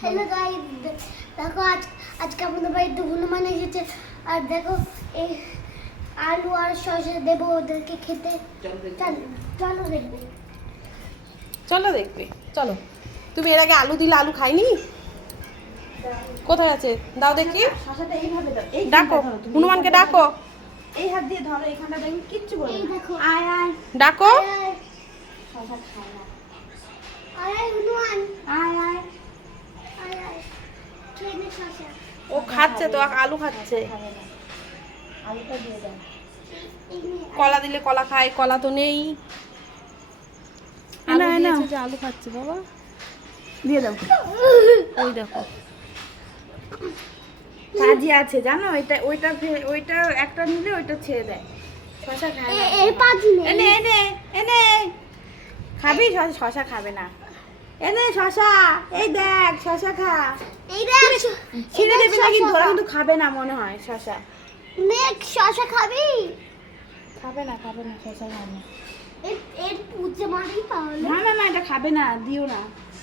Hello guys, দেখো আজকে আমাদের বাড়িতে হনুমান এসেছে। আর দেখো এই আলু আর শসা দেবো ওদেরকে খেতে। চলো দেখবে। চলো দেখবে, চলো। তুমি এর আগে আলু দিলে আলু খাইনি? কোথায় আছে দাও দেখি। শসাটা এইভাবে দাও, এই ডাকো হনুমানকে, ডাকো এই হাত দিয়ে ধরো, এখানটা দেখি কিচ্ছু বলবে এই না। দেখো। আয় আয়, ডাকো। আয় শসা খায় না। আয় হনুমান, আয় আয়, আয় আয় খেয়ে নে শসা। ও খাচ্ছে তো, আলু খাচ্ছে। খাবে না, আলুটা দিয়ে দাও। এই নে। কলা দিলে কলা খায়, কলা তো নেই। আলু দিয়েছে যে আলু খাচ্ছে বাবা। দিয়ে দাও। ওই দেখো কাজে আছে জানো, এটা ওইটা একটা নিলে ওইটা ছেড়ে দেয়। শসা খায় না। এই পাজি নে। এনে এনে এনে খাবি? শসা খাবে না। এনে শসা, এই দেখ শসা খা। এই দেখ ছিঁড়ে দেবে না কিন্তু, ওরা শসা। কিন্তু খাবে না মনে হয় শসা। নে শসা খাবি? খাবে না শসা খাবে না। এর পুজো মারি তাহলে। না এটা খাবে না, দিও না।